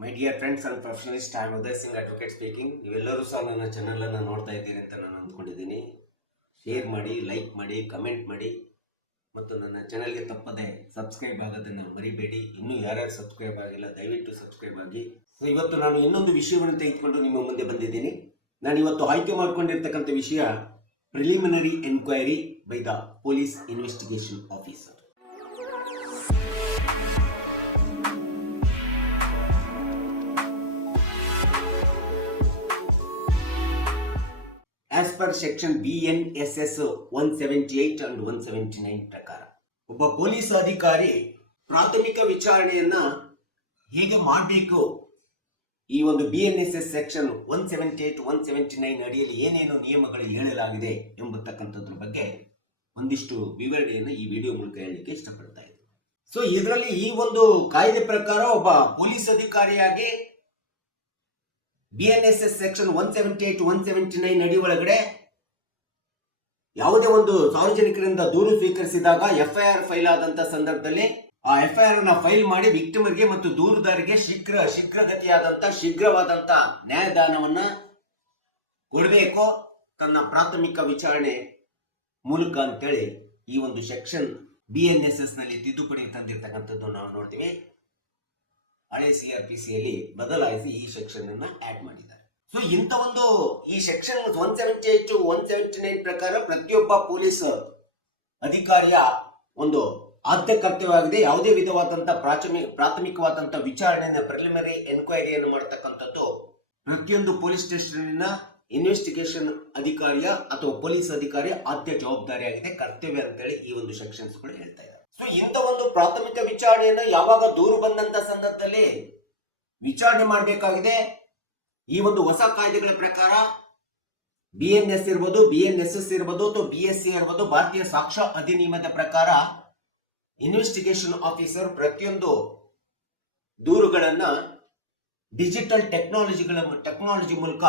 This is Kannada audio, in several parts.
My dear friends and professionalist, I am Uday Singh, advocate speaking. ನೀವೆಲ್ಲರೂ ಸಹ ನನ್ನ ಚಾನಲನ್ನು ನೋಡ್ತಾ ಇದ್ದೀರಿ ಅಂತ ನಾನು ಅಂದ್ಕೊಂಡಿದ್ದೀನಿ. ಶೇರ್ ಮಾಡಿ, ಲೈಕ್ ಮಾಡಿ, ಕಮೆಂಟ್ ಮಾಡಿ ಮತ್ತು ನನ್ನ ಚಾನಲ್ಗೆ ತಪ್ಪದೆ ಸಬ್ಸ್ಕ್ರೈಬ್ ಆಗೋದನ್ನು ಮರಿಬೇಡಿ. ಇನ್ನೂ ಯಾರ್ಯಾರು ಸಬ್ಸ್ಕ್ರೈಬ್ ಆಗಿಲ್ಲ ದಯವಿಟ್ಟು ಸಬ್ಸ್ಕ್ರೈಬ್ ಆಗಿ. ಸೊ ಇವತ್ತು ನಾನು ಇನ್ನೊಂದು ವಿಷಯವನ್ನು ತೆಗೆದುಕೊಂಡು ನಿಮ್ಮ ಮುಂದೆ ಬಂದಿದ್ದೀನಿ. ನಾನು ಇವತ್ತು ಆಯ್ಕೆ ಮಾಡಿಕೊಂಡಿರ್ತಕ್ಕಂಥ ವಿಷಯ preliminary enquiry by the police investigation officer. As per section BNSS 178 and 179 ಪ್ರಕಾರ ಒಬ್ಬ ಪೊಲೀಸ್ ಅಧಿಕಾರಿ ಪ್ರಾಥಮಿಕ ವಿಚಾರಣೆಯನ್ನ ಹೇಗೆ ಮಾಡಬೇಕು, ಈ ಒಂದು BNSS ಸೆಕ್ಷನ್ 178 179 ಅಡಿಯಲ್ಲಿ ಏನೇನು ನಿಯಮಗಳು ಹೇಳಲಾಗಿದೆ ಎಂಬತಕ್ಕಂಥದ್ರ ಬಗ್ಗೆ ಒಂದಿಷ್ಟು ವಿವರಣೆಯನ್ನು ಈ ವಿಡಿಯೋ ಮೂಲಕ ಹೇಳಲಿಕ್ಕೆ ಇಷ್ಟಪಡ್ತಾ ಇದ್ದೀನಿ. ಸೊ ಇದರಲ್ಲಿ ಈ ಒಂದು ಕಾಯ್ದೆ ಪ್ರಕಾರ ಒಬ್ಬ ಪೊಲೀಸ್ ಅಧಿಕಾರಿಯಾಗಿ BNSS ಸೆಕ್ಷನ್ 178 179 ಅಡಿ ಒಳಗಡೆ ಯಾವುದೇ ಒಂದು ಸಾರ್ವಜನಿಕರಿಂದ ದೂರು ಸ್ವೀಕರಿಸಿದಾಗ FIR ಫೈಲ್ ಆದಂತ ಸಂದರ್ಭದಲ್ಲಿ ಆ FIR ಅನ್ನ ಫೈಲ್ ಮಾಡಿ ವಿಕ್ಟಿಮರ್ಗೆ ಮತ್ತು ದೂರುದಾರಿಗೆ ಶೀಘ್ರವಾದಂತ ನ್ಯಾಯದಾನವನ್ನ ಕೊಡಬೇಕು ತನ್ನ ಪ್ರಾಥಮಿಕ ವಿಚಾರಣೆ ಮೂಲಕ ಅಂತೇಳಿ ಈ ಒಂದು ಸೆಕ್ಷನ್ BNSS ನಲ್ಲಿ ತಿದ್ದುಪಡಿ ತಂದಿರತಕ್ಕಂಥದ್ದು ನಾವು ನೋಡ್ತೀವಿ. ಹಳೆ CRPCಯಲ್ಲಿ ಬದಲಾಯಿಸಿ ಈ ಸೆಕ್ಷನ್ ಅನ್ನ ಆಡ್ ಮಾಡಿದ್ದಾರೆ. ಸೊ ಇಂಥ ಒಂದು ಈ ಸೆಕ್ಷನ್ 178 179 ಪ್ರಕಾರ ಪ್ರತಿಯೊಬ್ಬ ಪೊಲೀಸ್ ಅಧಿಕಾರಿಯ ಒಂದು ಆದ್ಯ ಕರ್ತವ್ಯವಾಗಿದೆ. ಯಾವುದೇ ವಿಧವಾದಂತಹ ಪ್ರಾಥಮಿಕವಾದಂತ ವಿಚಾರಣೆಯ ಪ್ರಿಲಿಮಿನರಿ ಎನ್ಕ್ವೈರಿಯನ್ನು ಮಾಡತಕ್ಕಂಥದ್ದು ಪ್ರತಿಯೊಂದು ಪೊಲೀಸ್ ಸ್ಟೇಷನ್ ಇನ್ವೆಸ್ಟಿಗೇಷನ್ ಅಧಿಕಾರಿಯ ಅಥವಾ ಪೊಲೀಸ್ ಅಧಿಕಾರಿಯ ಆದ್ಯ ಜವಾಬ್ದಾರಿಯಾಗಿದೆ, ಕರ್ತವ್ಯ ಅಂತೇಳಿ ಈ ಒಂದು ಸೆಕ್ಷನ್ಸ್ ಗಳು ಹೇಳ್ತಾ ಇದ್ದಾರೆ. ಸೊ ಇಂಥ ಒಂದು ಪ್ರಾಥಮಿಕ ವಿಚಾರಣೆಯನ್ನು ಯಾವಾಗ ದೂರು ಬಂದಂತ ಸಂದರ್ಭದಲ್ಲಿ ವಿಚಾರಣೆ ಮಾಡಬೇಕಾಗಿದೆ. ಈ ಒಂದು ಹೊಸ ಕಾಯ್ದೆಗಳ ಪ್ರಕಾರ BNS ಇರ್ಬೋದು, BNSS ಇರ್ಬೋದು ಅಥವಾ BSC ಇರ್ಬೋದು, ಭಾರತೀಯ ಸಾಕ್ಷ್ಯ ಅಧಿನಿಯಮದ ಪ್ರಕಾರ ಇನ್ವೆಸ್ಟಿಗೇಷನ್ ಆಫೀಸರ್ ಪ್ರತಿಯೊಂದು ದೂರುಗಳನ್ನ ಡಿಜಿಟಲ್ ಟೆಕ್ನಾಲಜಿ ಮೂಲಕ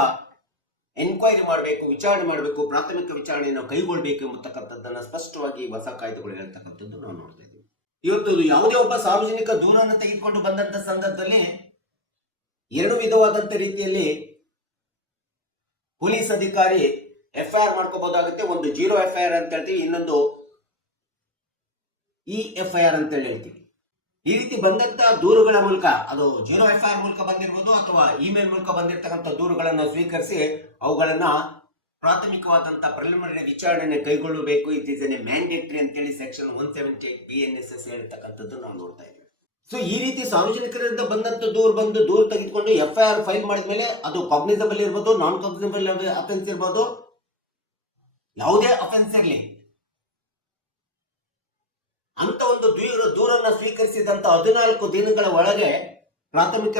ಎನ್ಕ್ವೈರಿ ಮಾಡಬೇಕು, ವಿಚಾರಣೆ ಮಾಡಬೇಕು, ಪ್ರಾಥಮಿಕ ವಿಚಾರಣೆಯನ್ನು ಕೈಗೊಳ್ಳಬೇಕು ಎಂಬತಕ್ಕಂಥದ್ದನ್ನ ಸ್ಪಷ್ಟವಾಗಿ ಹೊಸ ಕಾಯ್ದೆಗಳು ಹೇಳ್ತಕ್ಕಂಥದ್ದು ನಾವು ನೋಡ್ತಾ ಇದ್ದೀವಿ. ಇವತ್ತು ಯಾವುದೇ ಒಬ್ಬ ಸಾರ್ವಜನಿಕ ದೂರನ್ನು ತೆಗೆದುಕೊಂಡು ಬಂದಂತ ಸಂದರ್ಭದಲ್ಲಿ ಎರಡು ವಿಧವಾದಂತ ರೀತಿಯಲ್ಲಿ ಪೊಲೀಸ್ ಅಧಿಕಾರಿ FIR ಮಾಡ್ಕೋಬಹುದಾಗುತ್ತೆ. ಒಂದು 0 FIR ಅಂತ ಹೇಳ್ತೀವಿ, ಇನ್ನೊಂದು EFIR ಅಂತ ಹೇಳ್ತೀವಿ. ಈ ರೀತಿ ಬಂದಂತ ದೂರುಗಳ ಮೂಲಕ ಅದು 0 FIR ಮೂಲಕ ಬಂದಿರಬಹುದು ಅಥವಾ ಇಮೇಲ್ ಮೂಲಕ ಬಂದಿರತಕ್ಕಂಥ ದೂರುಗಳನ್ನು ಸ್ವೀಕರಿಸಿ ಅವುಗಳನ್ನ ಪ್ರಾಥಮಿಕವಾದಂತ ಪ್ರಿಲಿಮಿನರಿ ವಿಚಾರಣೆ ಕೈಗೊಳ್ಳಬೇಕು. ಇಟ್ ಇಸ್ ಎನ್ ಮ್ಯಾಂಡೇಟರಿ ಅಂತೇಳಿ ಸೆಕ್ಷನ್ 178 BNSS ಹೇಳ್ತಕ್ಕಂಥದ್ದು ನಾವು ನೋಡ್ತಾ ಇದ್ದೀವಿ. ಸೊ ಈ ರೀತಿ ಸಾರ್ವಜನಿಕರಿಂದ ಬಂದಂತ ದೂರು ತೆಗೆದುಕೊಂಡು FIR ಫೈಲ್ ಮಾಡಿದ್ಮೇಲೆ ಅದು ಕಾಗ್ನಿಸಬಲ್ ಇರ್ಬೋದು, ನಾನ್ ಕಾಗ್ನಿಸಬಲ್ ಅಫೆನ್ಸ್ ಇರ್ಬೋದು, ಯಾವುದೇ ಅಫೆನ್ಸ್ ಇರಲಿ, ಅಂತ ಒಂದು ದೂರನ್ನ ಸ್ವೀಕರಿಸಿದಂತ 14 ದಿನಗಳ ಒಳಗೆ ಪ್ರಾಥಮಿಕ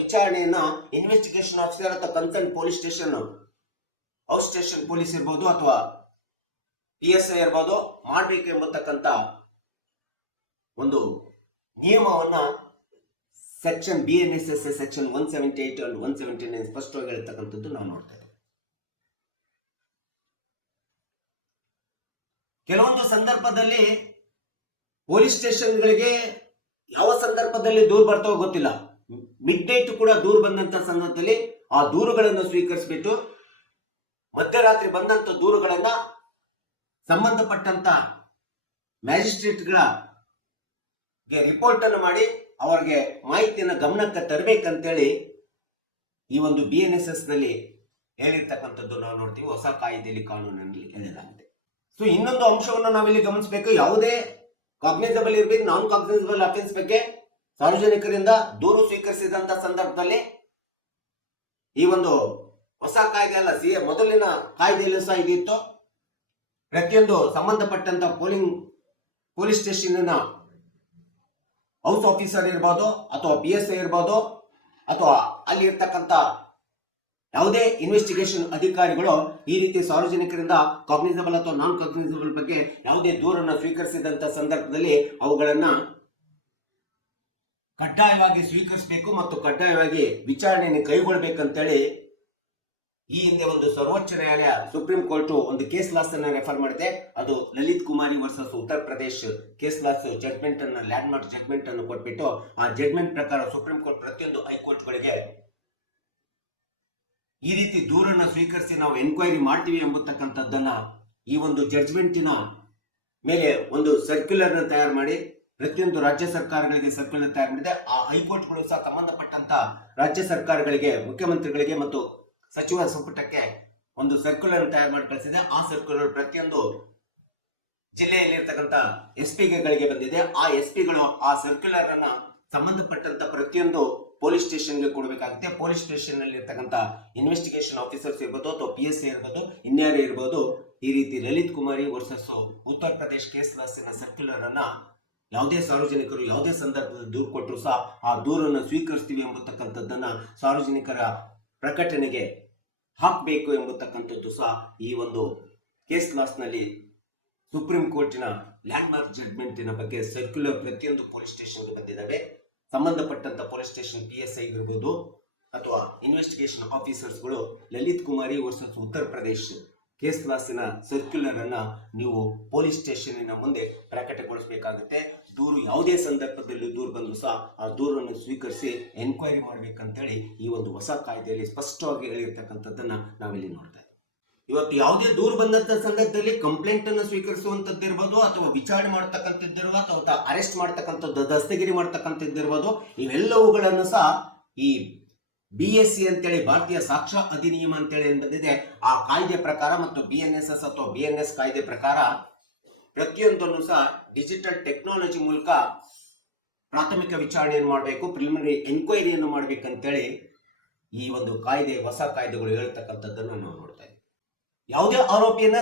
ವಿಚಾರಣೆಯನ್ನ ಇನ್ವೆಸ್ಟಿಗೇಷನ್ ಆಫೀಸರ್ ಅಥವಾ concern police station out station police ಇರ್ಬೋದು ಅಥವಾ PSI ಇರ್ಬೋದು ಮಾಡಬೇಕು ಎಂಬತಕ್ಕಂತ ಒಂದು ನಿಯಮವನ್ನ ಸೆಕ್ಷನ್ BNSS ಸೆಕ್ಷನ್ 178 and 179 ಸ್ಪಷ್ಟವಾಗಿ ಹೇಳ್ತಕ್ಕಂಥದ್ದು ನಾವು ನೋಡ್ತಾ ಇದ್ದೀವಿ. ಕೆಲವೊಂದು ಸಂದರ್ಭದಲ್ಲಿ ಪೊಲೀಸ್ ಸ್ಟೇಷನ್ಗಳಿಗೆ ಯಾವ ಸಂದರ್ಭದಲ್ಲಿ ದೂರು ಬರ್ತಾವೋ ಗೊತ್ತಿಲ್ಲ, ಮಿಡ್ ನೈಟ್ ಕೂಡ ದೂರು ಬಂದಂತ ಸಂದರ್ಭದಲ್ಲಿ ಆ ದೂರುಗಳನ್ನು ಸ್ವೀಕರಿಸಿಬಿಟ್ಟು ಮಧ್ಯರಾತ್ರಿ ಬಂದಂತ ದೂರುಗಳನ್ನ ಸಂಬಂಧಪಟ್ಟಂತ ಮ್ಯಾಜಿಸ್ಟ್ರೇಟ್ಗಳಿಗೆ ರಿಪೋರ್ಟ್ ಅನ್ನು ಮಾಡಿ ಅವರಿಗೆ ಮಾಹಿತಿಯನ್ನು ಗಮನಕ್ಕೆ ತರಬೇಕಂತೇಳಿ ಈ ಒಂದು BNSS ನಲ್ಲಿ ಹೇಳಿರ್ತಕ್ಕಂಥದ್ದು ನಾವು ನೋಡ್ತೀವಿ. ಹೊಸ ಕಾಯ್ದೆಯಲ್ಲಿ ಕಾನೂನಿನಲ್ಲಿ ಹೇಳಲಾಗಿದೆ. ಸೊ ಇನ್ನೊಂದು ಅಂಶವನ್ನು ನಾವಿಲ್ಲಿ ಗಮನಿಸಬೇಕು. ಯಾವುದೇ ಕಾಗ್ನಿಸಬಲ್ ಇರಬೇಕು, ನಾನ್ ಕಾಗ್ನಿಸಬಲ್ ಅಫೆನ್ಸ್ ಬಗ್ಗೆ ಸಾರ್ವಜನಿಕರಿಂದ ದೂರು ಸ್ವೀಕರಿಸಿದಂತ ಸಂದರ್ಭದಲ್ಲಿ ಈ ಒಂದು ಹೊಸ ಕಾಯ್ದೆ ಅಲ್ಲ, ಮೊದಲಿನ ಕಾಯ್ದೆಯಲ್ಲೂ ಸಹ ಇದಿತ್ತು. ಪ್ರತಿಯೊಂದು ಸಂಬಂಧಪಟ್ಟಂತ ಪೊಲೀಸ್ ಸ್ಟೇಷನ್ ಹೌಸ್ ಆಫೀಸರ್ ಇರ್ಬೋದು ಅಥವಾ PSI ಇರ್ಬೋದು ಅಥವಾ ಅಲ್ಲಿ ಇರ್ತಕ್ಕಂಥ ಯಾವುದೇ ಇನ್ವೆಸ್ಟಿಗೇಷನ್ ಅಧಿಕಾರಿಗಳು ಈ ರೀತಿ ಸಾರ್ವಜನಿಕರಿಂದ ಕಾಗ್ನಿಸಬಲ್ ಅಥವಾ ನಾನ್ ಕಾಗ್ನಿಸಬಲ್ ಬಗ್ಗೆ ಯಾವುದೇ ದೂರನ್ನು ಸ್ವೀಕರಿಸಿದಂತ ಸಂದರ್ಭದಲ್ಲಿ ಅವುಗಳನ್ನ ಕಡ್ಡಾಯವಾಗಿ ಸ್ವೀಕರಿಸಬೇಕು ಮತ್ತು ಕಡ್ಡಾಯವಾಗಿ ವಿಚಾರಣೆಯನ್ನು ಕೈಗೊಳ್ಳಬೇಕಂತೇಳಿ ಈ ಹಿಂದೆ ಒಂದು ಸರ್ವೋಚ್ಚ ನ್ಯಾಯಾಲಯ ಸುಪ್ರೀಂ ಕೋರ್ಟ್ ಒಂದು ಕೇಸ್ ಲಾಸ್ ಅನ್ನ ರೆಫರ್ ಮಾಡಿದೆ. ಅದು ಲಲಿತ್ ಕುಮಾರಿ versus Uttar Pradesh case laws judgment ಅನ್ನ ಲ್ಯಾಂಡ್ ಮಾರ್ಕ್ ಜಡ್ಜ್ಮೆಂಟ್ ಅನ್ನು ಕೊಟ್ಬಿಟ್ಟು ಆ ಜಡ್ಜ್ಮೆಂಟ್ ಪ್ರಕಾರ ಸುಪ್ರೀಂ ಕೋರ್ಟ್ ಪ್ರತಿಯೊಂದು ಹೈಕೋರ್ಟ್ಗಳಿಗೆ ಈ ರೀತಿ ದೂರನ್ನು ಸ್ವೀಕರಿಸಿ ನಾವು ಎನ್ಕ್ವೈರಿ ಮಾಡ್ತೀವಿ ಎಂಬತಕ್ಕಂಥದ್ದನ್ನ ಈ ಒಂದು ಜಡ್ಜ್ಮೆಂಟಿನ ಮೇಲೆ ಒಂದು ಸರ್ಕ್ಯುಲರ್ ನ ತಯಾರು ಮಾಡಿ ಪ್ರತಿಯೊಂದು ರಾಜ್ಯ ಸರ್ಕಾರಗಳಿಗೆ ಸರ್ಕ್ಯುಲರ್ ತಯಾರು ಮಾಡಿದೆ. ಆ ಹೈಕೋರ್ಟ್ಗಳು ಸಹ ಸಂಬಂಧಪಟ್ಟಂತ ರಾಜ್ಯ ಸರ್ಕಾರಗಳಿಗೆ, ಮುಖ್ಯಮಂತ್ರಿಗಳಿಗೆ ಮತ್ತು ಸಚಿವ ಸಂಪುಟಕ್ಕೆ ಒಂದು ಸರ್ಕ್ಯುಲರ್ ತಯಾರು ಮಾಡಿ ಕಳಿಸಿದೆ. ಆ ಸರ್ಕ್ಯುಲರ್ ಪ್ರತಿಯೊಂದು ಜಿಲ್ಲೆಯಲ್ಲಿರ್ತಕ್ಕಂಥ ಎಸ್ಪಿಗಳಿಗೆ ಬಂದಿದೆ. ಆ ಎಸ್ಪಿಗಳು ಆ ಸರ್ಕ್ಯುಲರ್ ಅನ್ನ ಸಂಬಂಧಪಟ್ಟಂತ ಪ್ರತಿಯೊಂದು ಪೊಲೀಸ್ ಸ್ಟೇಷನ್ಗೆ ಕೊಡಬೇಕಾಗುತ್ತೆ. ಪೊಲೀಸ್ ಸ್ಟೇಷನ್ ನಲ್ಲಿ ಇರ್ತಕ್ಕಂಥ ಇನ್ವೆಸ್ಟಿಗೇಷನ್ ಆಫೀಸರ್ಸ್ ಇರ್ಬೋದು ಅಥವಾ PSI ಇರ್ಬೋದು, ಇನ್ಯಾರೇ ಇರ್ಬೋದು, ಈ ರೀತಿ ಲಲಿತ್ ಕುಮಾರಿ versus Uttar Pradesh case ಲಾಸಿನ circular ಅನ್ನ ಯಾವುದೇ ಸಾರ್ವಜನಿಕರು ಯಾವುದೇ ಸಂದರ್ಭದಲ್ಲಿ ದೂರು ಕೊಟ್ಟರು ಸಹ ಆ ದೂರನ್ನು ಸ್ವೀಕರಿಸ್ತೀವಿ ಎಂಬತಕ್ಕಂಥದ್ದನ್ನ ಸಾರ್ವಜನಿಕರ ಪ್ರಕಟಣೆಗೆ ಹಾಕಬೇಕು ಎಂಬತಕ್ಕಂಥದ್ದು ಸಹ ಈ ಒಂದು ಕೇಸ್ ಲಾಸ್ ನಲ್ಲಿ ಸುಪ್ರೀಂ ಕೋರ್ಟಿನ ಲ್ಯಾಂಡ್ ಮಾರ್ಕ್ ಜಡ್ಜ್ಮೆಂಟಿನ ಬಗ್ಗೆ ಸರ್ಕ್ಯುಲರ್ ಪ್ರತಿಯೊಂದು ಪೊಲೀಸ್ ಸ್ಟೇಷನ್ಗೆ ಬಂದಿದ್ದಾವೆ. ಸಂಬಂಧಪಟ್ಟಂತ ಪೊಲೀಸ್ ಸ್ಟೇಷನ್ PSI ಇರ್ಬೋದು ಅಥವಾ ಇನ್ವೆಸ್ಟಿಗೇಷನ್ ಆಫೀಸರ್ಸ್ಗಳು ಲಲಿತ್ ಕುಮಾರಿ versus Uttar Pradesh case ಲಾಸಿನ circular ಅನ್ನ ನೀವು ಪೊಲೀಸ್ ಸ್ಟೇಷನಿನ ಮುಂದೆ ಪ್ರಕಟಗೊಳಿಸಬೇಕಾಗುತ್ತೆ. ದೂರು ಯಾವುದೇ ಸಂದರ್ಭದಲ್ಲಿ ದೂರು ಬಂದು ಸಹ ಆ ದೂರನ್ನು ಸ್ವೀಕರಿಸಿ ಎನ್ಕ್ವೈರಿ ಮಾಡ್ಬೇಕಂತೇಳಿ ಈ ಒಂದು ಹೊಸ ಕಾಯ್ದೆಯಲ್ಲಿ ಸ್ಪಷ್ಟವಾಗಿ ಹೇಳಿರ್ತಕ್ಕಂಥದ್ದನ್ನ ನಾವಿಲ್ಲಿ ನೋಡ್ತಾ ಇದ್ದೀವಿ. ಇವತ್ತು ಯಾವುದೇ ದೂರು ಬಂದಂತ ಸಂದರ್ಭದಲ್ಲಿ ಕಂಪ್ಲೇಂಟ್ ಅನ್ನು ಸ್ವೀಕರಿಸುವಂತದ್ದಿರ್ಬೋದು ಅಥವಾ ವಿಚಾರಣೆ ಮಾಡತಕ್ಕಂಥದ್ದಿರ್ಬೋದು ಅಥವಾ ಅರೆಸ್ಟ್ ಮಾಡ್ತಕ್ಕಂಥದ್ದು, ದಸ್ತಗಿರಿ ಮಾಡ್ತಕ್ಕಂಥದ್ದಿರ್ಬೋದು, ಇವೆಲ್ಲವುಗಳನ್ನು ಸಹ ಈ BSC ಅಂತೇಳಿ ಭಾರತೀಯ ಸಾಕ್ಷ್ಯ ಅಧಿನಿಯಮ ಅಂತೇಳಿ ಏನ್ ಬಂದಿದೆ ಆ ಕಾಯ್ದೆ ಪ್ರಕಾರ ಮತ್ತು BNSS ಅಥವಾ BNS ಕಾಯ್ದೆ ಪ್ರಕಾರ ಪ್ರತಿಯೊಂದನ್ನು ಸಹ ಡಿಜಿಟಲ್ ಟೆಕ್ನಾಲಜಿ ಮೂಲಕ ಪ್ರಾಥಮಿಕ ವಿಚಾರಣೆಯನ್ನು ಮಾಡಬೇಕು, ಪ್ರಿಲಿಮಿನರಿ ಎನ್ಕ್ವೈರಿಯನ್ನು ಮಾಡ್ಬೇಕಂತೇಳಿ ಈ ಒಂದು ಕಾಯ್ದೆ, ಹೊಸ ಕಾಯ್ದೆಗಳು ಹೇಳ್ತಕ್ಕಂಥದ್ದನ್ನು ನಾವು ನೋಡ್ತಾ ಇದ್ದೀವಿ. ಯಾವುದೇ ಆರೋಪಿಯನ್ನ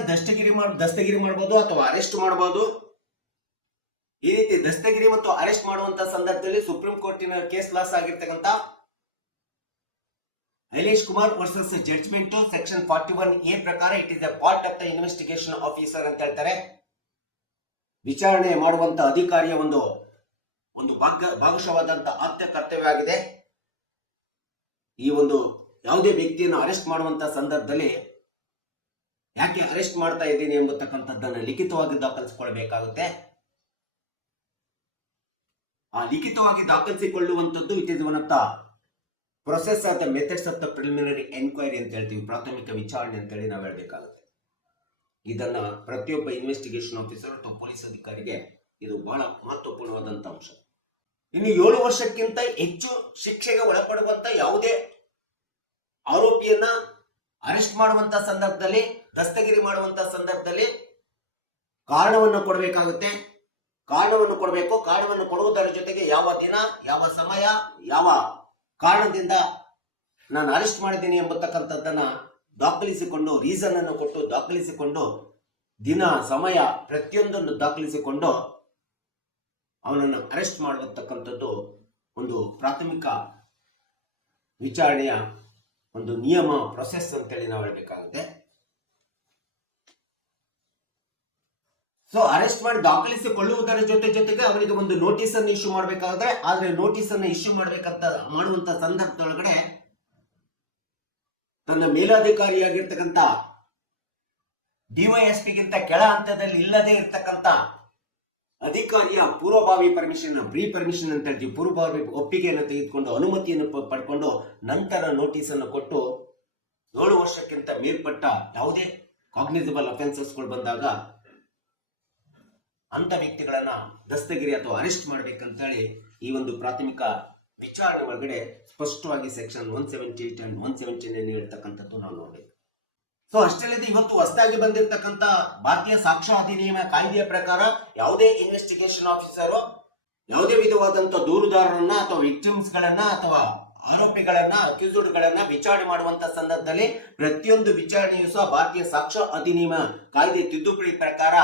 ದಸ್ತಗಿರಿ ಮಾಡಬಹುದು ಅಥವಾ ಅರೆಸ್ಟ್ ಮಾಡಬಹುದು. ಈ ರೀತಿ ದಸ್ತಗಿರಿ ಮತ್ತು ಅರೆಸ್ಟ್ ಮಾಡುವಂತ ಸಂದರ್ಭದಲ್ಲಿ ಸುಪ್ರೀಂ ಕೋರ್ಟಿನ ಕೇಸ್ ಲಾಸ್ ಆಗಿರ್ತಕ್ಕಂಥ ಹೈಲೇಶ್ Kumar versus judgment section 41A ಪ್ರಕಾರ it is a part of the investigation officer ಅಂತ ಹೇಳ್ತಾರೆ. ವಿಚಾರಣೆ ಮಾಡುವಂತ ಅಧಿಕಾರಿಯ ಒಂದು ಭಾಗಶವಾದಂತ ಆದ್ಯ ಕರ್ತವ್ಯ ಆಗಿದೆ. ಈ ಒಂದು ಯಾವುದೇ ವ್ಯಕ್ತಿಯನ್ನು ಅರೆಸ್ಟ್ ಮಾಡುವಂತ ಸಂದರ್ಭದಲ್ಲಿ ಯಾಕೆ ಅರೆಸ್ಟ್ ಮಾಡ್ತಾ ಇದ್ದೀನಿ ಎಂಬತಕ್ಕಂಥದ್ದನ್ನು ಲಿಖಿತವಾಗಿ ದಾಖಲಿಸಿಕೊಳ್ಳಬೇಕಾಗುತ್ತೆ. ಆ ಲಿಖಿತವಾಗಿ ದಾಖಲಿಸಿಕೊಳ್ಳುವಂಥದ್ದು it is one of the process of the methods of the preliminary enquiry ಅಂತ ಹೇಳ್ತೀವಿ, ಪ್ರಾಥಮಿಕ ವಿಚಾರಣೆ ಅಂತೇಳಿ ನಾವು ಹೇಳ್ಬೇಕಾಗುತ್ತೆ. ಇದನ್ನ ಪ್ರತಿಯೊಬ್ಬ ಇನ್ವೆಸ್ಟಿಗೇಷನ್ ಆಫೀಸರ್ ಅಥವಾ ಪೊಲೀಸ್ ಅಧಿಕಾರಿಗೆ ಇದು ಬಹಳ ಮಹತ್ವಪೂರ್ಣವಾದಂತ ಅಂಶ. ಇನ್ನು 7 ವರ್ಷಕ್ಕಿಂತ ಹೆಚ್ಚು ಶಿಕ್ಷೆಗೆ ಒಳಪಡುವಂತ ಯಾವುದೇ ಆರೋಪಿಯನ್ನ ಅರೆಸ್ಟ್ ಮಾಡುವಂತ ಸಂದರ್ಭದಲ್ಲಿ, ದಸ್ತಗಿರಿ ಮಾಡುವಂತ ಸಂದರ್ಭದಲ್ಲಿ ಕಾರಣವನ್ನು ಕೊಡಬೇಕಾಗುತ್ತೆ. ಕಾರಣವನ್ನು ಕೊಡಬೇಕು. ಕಾರಣವನ್ನು ಕೊಡುವುದರ ಜೊತೆಗೆ ಯಾವ ದಿನ, ಯಾವ ಸಮಯ, ಯಾವ ಕಾರಣದಿಂದ ನಾನು ಅರೆಸ್ಟ್ ಮಾಡಿದ್ದೀನಿ ಎಂಬತಕ್ಕಂಥದ್ದನ್ನ ದಾಖಲಿಸಿಕೊಂಡು, ರೀಸನ್ ಅನ್ನು ಕೊಟ್ಟು ದಾಖಲಿಸಿಕೊಂಡು, ದಿನ ಸಮಯ ಪ್ರತಿಯೊಂದನ್ನು ದಾಖಲಿಸಿಕೊಂಡು ಅವನನ್ನು ಅರೆಸ್ಟ್ ಮಾಡತಕ್ಕಂಥದ್ದು ಒಂದು ಪ್ರಾಥಮಿಕ ವಿಚಾರಣೆಯ ಒಂದು ನಿಯಮ, ಪ್ರೊಸೆಸ್ ಅಂತೇಳಿ ನಾವು ಹೇಳ್ಬೇಕಾಗುತ್ತೆ. ಸೊ ಅರೆಸ್ಟ್ ಮಾಡಿ ದಾಖಲಿಸಿಕೊಳ್ಳುವುದರ ಜೊತೆಗೆ ಅವನಿಗೆ ಒಂದು ನೋಟಿಸ್ ಅನ್ನು ಇಶ್ಯೂ ಮಾಡಬೇಕಾದ್ರೆ, ಆದ್ರೆ ನೋಟಿಸ್ ಅನ್ನು ಇಶ್ಯೂ ಮಾಡುವಂತ ಸಂದರ್ಭದೊಳಗಡೆ ತನ್ನ ಮೇಲಾಧಿಕಾರಿಯಾಗಿರ್ತಕ್ಕಂಥ DYSPಗಿಂತ ಕೆಳ ಹಂತದಲ್ಲಿ ಇಲ್ಲದೆ ಇರ್ತಕ್ಕಂಥ ಅಧಿಕಾರಿಯ ಪೂರ್ವಭಾವಿ ಪರ್ಮಿಷನ್, ಪ್ರೀ ಪರ್ಮಿಷನ್ ಅಂತ ಹೇಳ್ತೀವಿ, ಪೂರ್ವಭಾವಿ ಒಪ್ಪಿಗೆಯನ್ನು ತೆಗೆದುಕೊಂಡು ಅನುಮತಿಯನ್ನು ಪಡ್ಕೊಂಡು ನಂತರ ನೋಟಿಸ್ ಅನ್ನು ಕೊಟ್ಟು 7 ವರ್ಷಕ್ಕಿಂತ ಮೇಲ್ಪಟ್ಟ ಯಾವುದೇ ಕಾಗ್ನಿಸಬಲ್ ಅಫೆನ್ಸಸ್ಗಳು ಬಂದಾಗ ಅಂತ ವ್ಯಕ್ತಿಗಳನ್ನ ದಸ್ತಗಿರಿ ಅಥವಾ ಅರೆಸ್ಟ್ ಮಾಡ್ಬೇಕಂತೇಳಿ ಈ ಒಂದು ಪ್ರಾಥಮಿಕ ವಿಚಾರಣೆ ಒಳಗಡೆ ಸ್ಪಷ್ಟವಾಗಿ ಸೆಕ್ಷನ್ 178 ಅಂಡ್ 179 ಹೇಳ್ತಕ್ಕಂಥದ್ದು ನಾವು ನೋಡಬೇಕು. ಸೊ ಅಷ್ಟಲ್ಲದೆ ಇವತ್ತು ಹೊಸದಾಗಿ ಬಂದಿರತಕ್ಕಂತ ಭಾರತೀಯ ಸಾಕ್ಷ್ಯ ಅಧಿನಿಯಮ ಕಾಯ್ದೆಯ ಪ್ರಕಾರ ಯಾವುದೇ ಇನ್ವೆಸ್ಟಿಗೇಷನ್ ಆಫೀಸರು ಯಾವುದೇ ವಿಧವಾದಂತ ದೂರುದಾರರನ್ನ ಅಥವಾ ವಿಕ್ಟಿಮ್ಸ್ ಗಳನ್ನ ಅಥವಾ ಆರೋಪಿಗಳನ್ನ, ಅಕ್ಯೂಸ್ಡ್ ಗಳನ್ನ ವಿಚಾರಣೆ ಮಾಡುವಂತ ಸಂದರ್ಭದಲ್ಲಿ ಪ್ರತಿಯೊಂದು ವಿಚಾರಣೆಯು ಸಹ ಭಾರತೀಯ ಸಾಕ್ಷ್ಯ ಅಧಿನಿಯಮ ಕಾಯ್ದೆ ತಿದ್ದುಪಡಿ ಪ್ರಕಾರ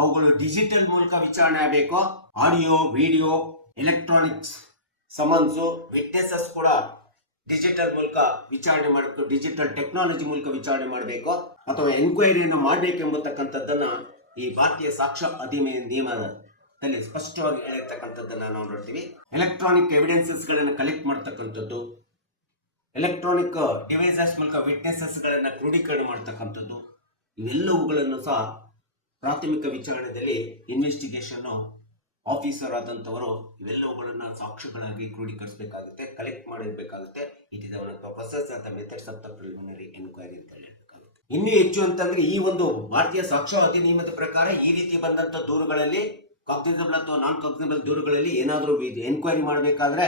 ಅವುಗಳು ಡಿಜಿಟಲ್ ಮೂಲಕ ವಿಚಾರಣೆ ಆಗಬೇಕು. Audio, video, electronics summons, witnesses ಕೂಡ ಡಿಜಿಟಲ್ ಮೂಲಕ ವಿಚಾರಣೆ ಮಾಡಬೇಕು, ಡಿಜಿಟಲ್ ಟೆಕ್ನಾಲಜಿ ಮೂಲಕ ವಿಚಾರಣೆ ಮಾಡಬೇಕು ಅಥವಾ ಎನ್ಕ್ವೈರಿಯನ್ನು ಮಾಡಬೇಕೆಂಬತಕ್ಕಂಥದ್ದನ್ನ ಈ ಭಾರತೀಯ ಸಾಕ್ಷ್ಯ ಅಧಿನಿಯಮದಲ್ಲಿ ಸ್ಪಷ್ಟವಾಗಿ ಹೇಳಿರ್ತಕ್ಕಂಥದ್ದನ್ನ ನಾವು ನೋಡ್ತೀವಿ. ಎಲೆಕ್ಟ್ರಾನಿಕ್ ಎವಿಡೆನ್ಸಸ್ ಗಳನ್ನ ಕಲೆಕ್ಟ್ ಮಾಡ್ತಕ್ಕಂಥದ್ದು, ಎಲೆಕ್ಟ್ರಾನಿಕ್ ಡಿವೈಸಸ್ ಮೂಲಕ ವಿಟ್ನೆಸಸ್ ಗಳನ್ನ ಕ್ರೋಢೀಕರಣ ಮಾಡ್ತಕ್ಕಂಥದ್ದು, ಇವೆಲ್ಲವುಗಳನ್ನು ಸಹ ಪ್ರಾಥಮಿಕ ವಿಚಾರಣೆಯಲ್ಲಿ ಇನ್ವೆಸ್ಟಿಗೇಷನ್ ಆಫೀಸರ್ ಆದಂಥವರು ಇವೆಲ್ಲವುಗಳನ್ನ ಸಾಕ್ಷ್ಯಗಳಾಗಿ ಕ್ರೋಢೀಕರಿಸಬೇಕಾಗುತ್ತೆ, ಕಲೆಕ್ಟ್ ಮಾಡಿರ್ಬೇಕಾಗುತ್ತೆ. It is one of the process of the methods of the preliminary enquiry ಅಂತ ಹೇಳಬೇಕಾಗುತ್ತೆ. ಇನ್ನೂ ಹೆಚ್ಚು ಅಂತಂದ್ರೆ ಈ ಒಂದು ಭಾರತೀಯ ಸಾಕ್ಷ್ಯ ಅಧಿನಿಯಮದ ಪ್ರಕಾರ ಈ ರೀತಿ ಬಂದಂತ ದೂರುಗಳಲ್ಲಿ ಕಾಗ್ನಿಸಬಲ್ ಅಥವಾ ನಾನ್ ಕಾಗ್ನಿಸಬಲ್ ದೂರುಗಳಲ್ಲಿ ಏನಾದರೂ ಎನ್ಕ್ವೈರಿ ಮಾಡಬೇಕಾದ್ರೆ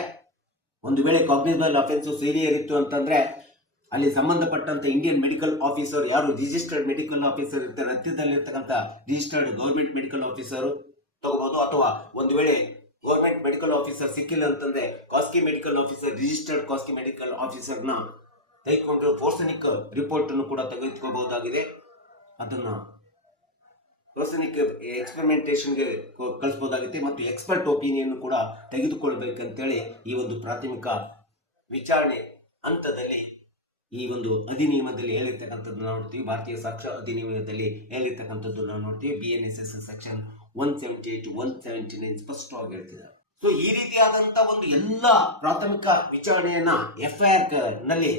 ಒಂದು ವೇಳೆ ಕಾಗ್ನಿಸಬಲ್ ಅಫೆನ್ಸ್ ಸೇರಿಯರ್ ಇತ್ತು ಅಂತಂದ್ರೆ ಅಲ್ಲಿ ಸಂಬಂಧಪಟ್ಟಂತ ಇಂಡಿಯನ್ ಮೆಡಿಕಲ್ ಆಫೀಸರ್ ಯಾರು ರಿಜಿಸ್ಟರ್ಡ್ ಮೆಡಿಕಲ್ ಆಫೀಸರ್ ಇರ್ತಾರೆ, ಹತ್ತಿರದಲ್ಲಿರ್ತಕ್ಕಂಥ ರಿಜಿಸ್ಟರ್ಡ್ ಗೌರ್ಮೆಂಟ್ ಮೆಡಿಕಲ್ ಆಫೀಸರ್ ತಗೋಬಹುದು. ಅಥವಾ ಒಂದು ವೇಳೆ ಗೌರ್ಮೆಂಟ್ ಮೆಡಿಕಲ್ ಆಫೀಸರ್ ಸಿಕ್ಕಿಲ್ಲ ಅಂತಂದ್ರೆ ಖಾಸಗಿ ಮೆಡಿಕಲ್ ಆಫೀಸರ್ ರಿಜಿಸ್ಟರ್ಡ್ ಖಾಸಗಿ ಮೆಡಿಕಲ್ ಆಫೀಸರ್ನ ತೆಗೆದುಕೊಂಡು ಫೋರ್ಸನಿಕ್ ರಿಪೋರ್ಟ್ ಅನ್ನು ಕೂಡ ತೆಗೆದುಕೋಬಹುದಾಗಿದೆ. ಅದನ್ನ ಫೋರ್ಸನಿಕ್ ಎಕ್ಸ್ಪೆರಿಮೆಂಟೇಷನ್ಗೆ ಕಳಿಸಬಹುದಾಗಿದೆ ಮತ್ತು ಎಕ್ಸ್ಪರ್ಟ್ ಒಪಿನಿಯನ್ ಕೂಡ ತೆಗೆದುಕೊಳ್ಬೇಕಂತೇಳಿ ಈ ಒಂದು ಪ್ರಾಥಮಿಕ ವಿಚಾರಣೆ ಹಂತದಲ್ಲಿ ಈ ಒಂದು ಅಧಿನಿಯಮದಲ್ಲಿ ಹೇಳಿರ್ತಕ್ಕಂಥದ್ದು ನಾವು ನೋಡ್ತೀವಿ. ಭಾರತೀಯ ಸಾಕ್ಷ್ಯ ಅಧಿನಿಯಮದಲ್ಲಿ ಹೇಳಿರ್ತಕ್ಕಂಥದ್ದು ನಾವು ನೋಡ್ತೀವಿ. BNSS ಸೆಕ್ಷನ್ 178 179 ಸ್ಪಷ್ಟವಾಗಿ ಹೇಳ್ತಿದ್ದಾರೆ. ಸೊ ಈ ರೀತಿಯಾದಂತ ಒಂದು ಎಲ್ಲ ಪ್ರಾಥಮಿಕ ವಿಚಾರಣೆಯನ್ನ FIR ನಲ್ಲಿ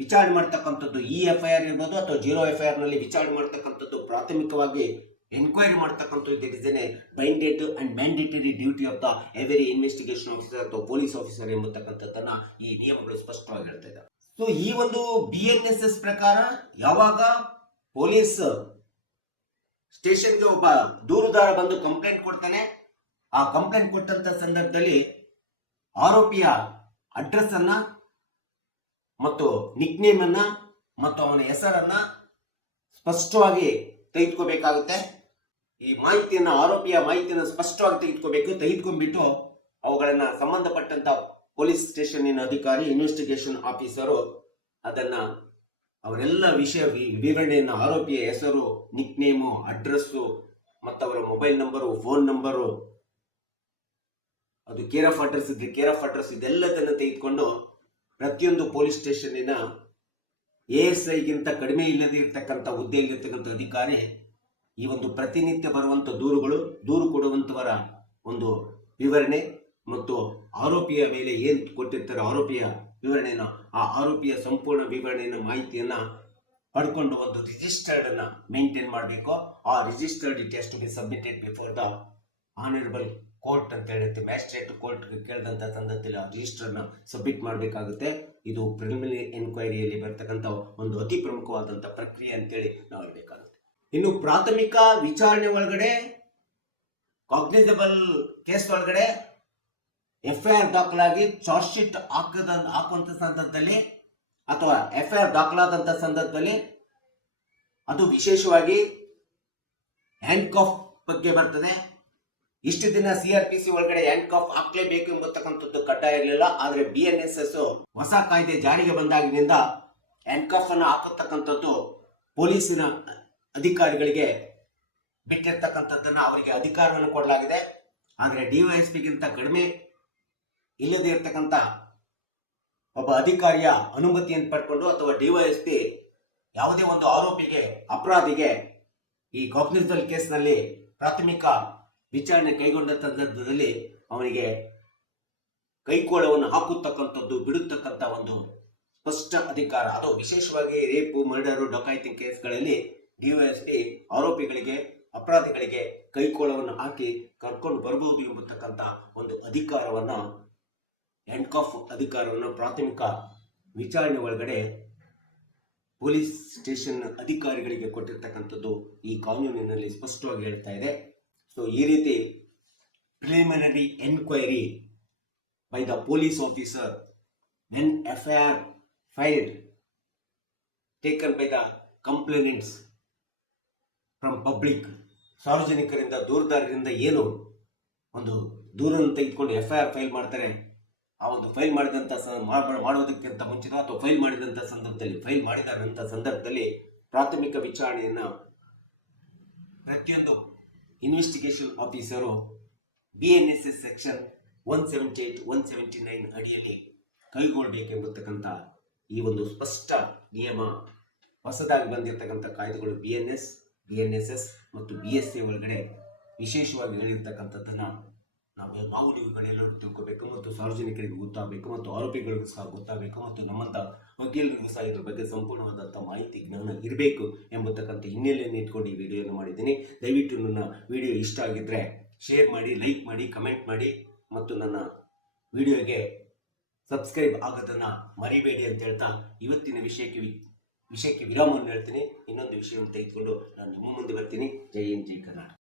ವಿಚಾರಣೆ ಮಾಡ್ತಕ್ಕಂಥದ್ದು, ಈ FIR ಇರ್ಬೋದು ಅಥವಾ 0 FIR ನಲ್ಲಿ ವಿಚಾರಣೆ ಮಾಡ್ತಕ್ಕಂಥದ್ದು, ಪ್ರಾಥಮಿಕವಾಗಿ ಎನ್ಕ್ವೈರಿ ಮಾಡ್ತಕ್ಕಂಥದ್ದು it is A binded and mandatory duty of the every investigation officer ಅಥವಾ ಪೊಲೀಸ್ ಆಫೀಸರ್ ಎಂಬತಕ್ಕಂಥದ್ದನ್ನ ಈ ನಿಯಮಗಳು ಸ್ಪಷ್ಟವಾಗಿ ಹೇಳ್ತಾ ಇದ್ದಾರೆ. ಸೊ ಈ ಒಂದು BNSS ಪ್ರಕಾರ ಯಾವಾಗ ಪೊಲೀಸ್ ಸ್ಟೇಷನ್ಗೆ ಒಬ್ಬ ದೂರುದಾರ ಬಂದು ಕಂಪ್ಲೇಂಟ್ ಕೊಡ್ತಾನೆ, ಆ ಕಂಪ್ಲೇಂಟ್ ಕೊಟ್ಟಂತ ಸಂದರ್ಭದಲ್ಲಿ ಆರೋಪಿಯ ಅಡ್ರೆಸ್ ಅನ್ನ ಮತ್ತು ನಿಕ್ ನೇಮ್ ಅನ್ನ ಮತ್ತು ಅವನ ಹೆಸರನ್ನ ಸ್ಪಷ್ಟವಾಗಿ ತೆಗೆದುಕೋಬೇಕಾಗುತ್ತೆ. ಈ ಮಾಹಿತಿಯನ್ನ, ಆರೋಪಿಯ ಮಾಹಿತಿಯನ್ನು ಸ್ಪಷ್ಟವಾಗಿ ತೆಗೆದುಕೊಂಡ್ಬಿಟ್ಟು ಅವುಗಳನ್ನ ಸಂಬಂಧಪಟ್ಟಂತ ಪೊಲೀಸ್ ಸ್ಟೇಷನ್ನಿನ ಅಧಿಕಾರಿ, ಇನ್ವೆಸ್ಟಿಗೇಷನ್ ಆಫೀಸರು ಅದನ್ನ ಅವರೆಲ್ಲ ವಿಷಯ ವಿವರಣೆಯನ್ನು, ಆರೋಪಿಯ ಹೆಸರು, ನಿಕ್ ನೇಮು, ಅಡ್ರೆಸ್ಸು ಮತ್ತು ಅವರ ಮೊಬೈಲ್ ನಂಬರು, ಫೋನ್ ನಂಬರು, ಅದು ಕೇರ್ ಆಫ್ ಅಡ್ರೆಸ್ ಇದ್ರೆ ಕೇರ್ ಆಫ್ ಅಡ್ರೆಸ್, ಇದೆಲ್ಲದನ್ನು ತೆಗೆದುಕೊಂಡು ಪ್ರತಿಯೊಂದು ಪೊಲೀಸ್ ಸ್ಟೇಷನ್ನಿನ ASIಗಿಂತ ಕಡಿಮೆ ಇಲ್ಲದೆ ಇರ್ತಕ್ಕಂಥ ಹುದ್ದೆಯಲ್ಲಿರ್ತಕ್ಕಂಥ ಅಧಿಕಾರಿ ಈ ಒಂದು ಪ್ರತಿನಿತ್ಯ ಬರುವಂತ ದೂರು ಕೊಡುವಂತವರ ಒಂದು ವಿವರಣೆ ಮತ್ತು ಆರೋಪಿಯ ಮೇಲೆ ಏನ್ ಕೊಟ್ಟಿರ್ತಾರೆ ಆರೋಪಿಯ ವಿವರಣೆಯನ್ನು, ಆ ಆರೋಪಿಯ ಸಂಪೂರ್ಣ ವಿವರಣೆಯನ್ನು, ಮಾಹಿತಿಯನ್ನ ಪಡ್ಕೊಂಡು ಒಂದು ರಿಜಿಸ್ಟರ್ಡ್ ಅನ್ನ ಮೇಂಟೈನ್ ಮಾಡಬೇಕು. ಆ registered it has to be submitted before the honourable court ಅಂತ ಹೇಳುತ್ತೆ. ಮ್ಯಾಜಿಸ್ಟ್ರೇಟ್ ಕೋರ್ಟ್ ಕೇಳಿದಂತ ಸಂದರ್ಭದಲ್ಲಿ ಆ ರಿಜಿಸ್ಟರ್ ನ ಸಬ್ಮಿಟ್ ಮಾಡಬೇಕಾಗುತ್ತೆ. ಇದು ಪ್ರಿಲಿಮಿನರಿ ಎನ್ಕ್ವೈರಿಯಲ್ಲಿ ಬರ್ತಕ್ಕಂಥ ಒಂದು ಅತಿ ಪ್ರಮುಖವಾದಂತ ಪ್ರಕ್ರಿಯೆ ಅಂತೇಳಿ ನಾವು ಹೇಳ್ಬೇಕಾಗುತ್ತೆ. ಇನ್ನು ಪ್ರಾಥಮಿಕ ವಿಚಾರಣೆ ಒಳಗಡೆ ಕಾಗ್ನಿಸಬಲ್ ಕೇಸ್ ಒಳಗಡೆ FIR ದಾಖಲಾಗಿ ಚಾರ್ಜ್ ಶೀಟ್ ಹಾಕುವಂತ ಸಂದರ್ಭದಲ್ಲಿ ಅಥವಾ FIR ದಾಖಲಾದಂತ ಸಂದರ್ಭದಲ್ಲಿ ಅದು ವಿಶೇಷವಾಗಿ ಹ್ಯಾಂಡ್ ಕಾಫ್ ಬಗ್ಗೆ ಬರ್ತದೆ. ಇಷ್ಟು ದಿನ CRPC ಒಳಗಡೆ ಹ್ಯಾಂಡ್ ಕಾಫ್ ಹಾಕ್ಲೇಬೇಕು ಎಂಬತಕ್ಕಂಥದ್ದು ಕಡ್ಡಾಯ ಇರಲಿಲ್ಲ. ಆದ್ರೆ BNSS ಹೊಸ ಕಾಯ್ದೆ ಜಾರಿಗೆ ಬಂದಾಗಿನಿಂದ ಹ್ಯಾಂಡ್ ಕಾಫ್ ಅನ್ನು ಹಾಕತಕ್ಕಂಥದ್ದು ಪೊಲೀಸಿನ ಅಧಿಕಾರಿಗಳಿಗೆ ಬಿಟ್ಟಿರ್ತಕ್ಕಂಥದ್ದನ್ನ ಅವರಿಗೆ ಅಧಿಕಾರವನ್ನು ಕೊಡಲಾಗಿದೆ. ಆದ್ರೆ DYSPಗಿಂತ ಕಡಿಮೆ ಇಲ್ಲದೆ ಇರ್ತಕ್ಕಂಥ ಒಬ್ಬ ಅಧಿಕಾರಿಯ ಅನುಮತಿಯನ್ನು ಪಡ್ಕೊಂಡು ಅಥವಾ DYSP ಯಾವುದೇ ಒಂದು ಆರೋಪಿಗೆ, ಅಪರಾಧಿಗೆ ಈ ಕಾಗ್ನಿಸಬಲ್ ಕೇಸ್ನಲ್ಲಿ ಪ್ರಾಥಮಿಕ ವಿಚಾರಣೆ ಕೈಗೊಂಡ ಸಂದರ್ಭದಲ್ಲಿ ಅವನಿಗೆ ಕೈಕೋಳವನ್ನು ಹಾಕುತ್ತಕ್ಕಂಥದ್ದು, ಬಿಡುತ್ತಕ್ಕಂಥ ಒಂದು ಸ್ಪಷ್ಟ ಅಧಿಕಾರ. ಅದು ವಿಶೇಷವಾಗಿ ರೇಪು, ಮರ್ಡರು, ಡಕಾಯಿತಿ ಕೇಸ್ಗಳಲ್ಲಿ DYSP ಆರೋಪಿಗಳಿಗೆ, ಅಪರಾಧಿಗಳಿಗೆ ಕೈಕೋಳವನ್ನು ಹಾಕಿ ಕರ್ಕೊಂಡು ಬರಬಹುದು ಎಂಬತಕ್ಕಂಥ ಒಂದು ಅಧಿಕಾರವನ್ನ, ಹ್ಯಾಂಡ್ ಕಾಫ್ ಅಧಿಕಾರವನ್ನು ಪ್ರಾಥಮಿಕ ವಿಚಾರಣೆ ಒಳಗಡೆ ಪೊಲೀಸ್ ಸ್ಟೇಷನ್ ಅಧಿಕಾರಿಗಳಿಗೆ ಕೊಟ್ಟಿರ್ತಕ್ಕಂಥದ್ದು ಈ ಕಾನೂನಿನಲ್ಲಿ ಸ್ಪಷ್ಟವಾಗಿ ಹೇಳ್ತಾ ಇದೆ. ಸೊ ಈ ರೀತಿ preliminary enquiry by the police officer when FIR filed taken by the complainants from public, ಸಾರ್ವಜನಿಕರಿಂದ, ದೂರದಾರರಿಂದ ಏನು ಒಂದು ದೂರನ್ನು ತೆಗೆದುಕೊಂಡು FIR ಫೈಲ್ ಮಾಡ್ತಾರೆ, ಆ ಒಂದು ಫೈಲ್ ಮಾಡಿದಂಥ ಮಾಡುವುದಕ್ಕಿಂತ ಮುಂಚಿತ ಅಥವಾ ಫೈಲ್ ಮಾಡಿದಂಥ ಸಂದರ್ಭದಲ್ಲಿ ಪ್ರಾಥಮಿಕ ವಿಚಾರಣೆಯನ್ನು ಪ್ರತಿಯೊಂದು ಇನ್ವೆಸ್ಟಿಗೇಷನ್ ಆಫೀಸರು BNSS ಸೆಕ್ಷನ್ 178 179 ಅಡಿಯಲ್ಲಿ ಕೈಗೊಳ್ಳಬೇಕೆಂಬತಕ್ಕಂಥ ಈ ಒಂದು ಸ್ಪಷ್ಟ ನಿಯಮ ಹೊಸದಾಗಿ ಬಂದಿರತಕ್ಕಂಥ ಕಾಯ್ದೆಗಳು BNSS ಮತ್ತು BSA ಒಳಗಡೆ ವಿಶೇಷವಾಗಿ ಹೇಳಿರ್ತಕ್ಕಂಥದ್ದನ್ನ ನಾವು ನೀವುಗಳೆಲ್ಲರೂ ತಿಳ್ಕೋಬೇಕು ಮತ್ತು ಸಾರ್ವಜನಿಕರಿಗೆ ಗೊತ್ತಾಗಬೇಕು ಮತ್ತು ಆರೋಪಿಗಳಿಗೂ ಸಹ ಗೊತ್ತಾಗಬೇಕು ಮತ್ತು ನಮ್ಮಂತ ವಕೀಲರಿಗೂ ಸಹ ಇದ್ರ ಬಗ್ಗೆ ಸಂಪೂರ್ಣವಾದಂಥ ಮಾಹಿತಿ, ಜ್ಞಾನ ಇರಬೇಕು ಎಂಬತಕ್ಕಂಥ ಹಿನ್ನೆಲೆಯನ್ನು ಇಟ್ಕೊಂಡು ಈ ವಿಡಿಯೋನ ಮಾಡಿದ್ದೀನಿ. ದಯವಿಟ್ಟು ನನ್ನ ವಿಡಿಯೋ ಇಷ್ಟ ಆಗಿದ್ರೆ ಶೇರ್ ಮಾಡಿ, ಲೈಕ್ ಮಾಡಿ, ಕಮೆಂಟ್ ಮಾಡಿ ಮತ್ತು ನನ್ನ ವಿಡಿಯೋಗೆ ಸಬ್ಸ್ಕ್ರೈಬ್ ಆಗೋದನ್ನ ಮರಿಬೇಡಿ ಅಂತ ಹೇಳ್ತಾ ಇವತ್ತಿನ ವಿಷಯಕ್ಕೆ ವಿರಾಮವನ್ನು ಹೇಳ್ತೀನಿ. ಇನ್ನೊಂದು ವಿಷಯವನ್ನು ತೆಗೆದುಕೊಂಡು ನಾನು ನಿಮ್ಮ ಮುಂದೆ ಬರ್ತೀನಿ. ಜೈ ಹಿಂದ್, ಜೈ ಕರ್ನಾಟಕ.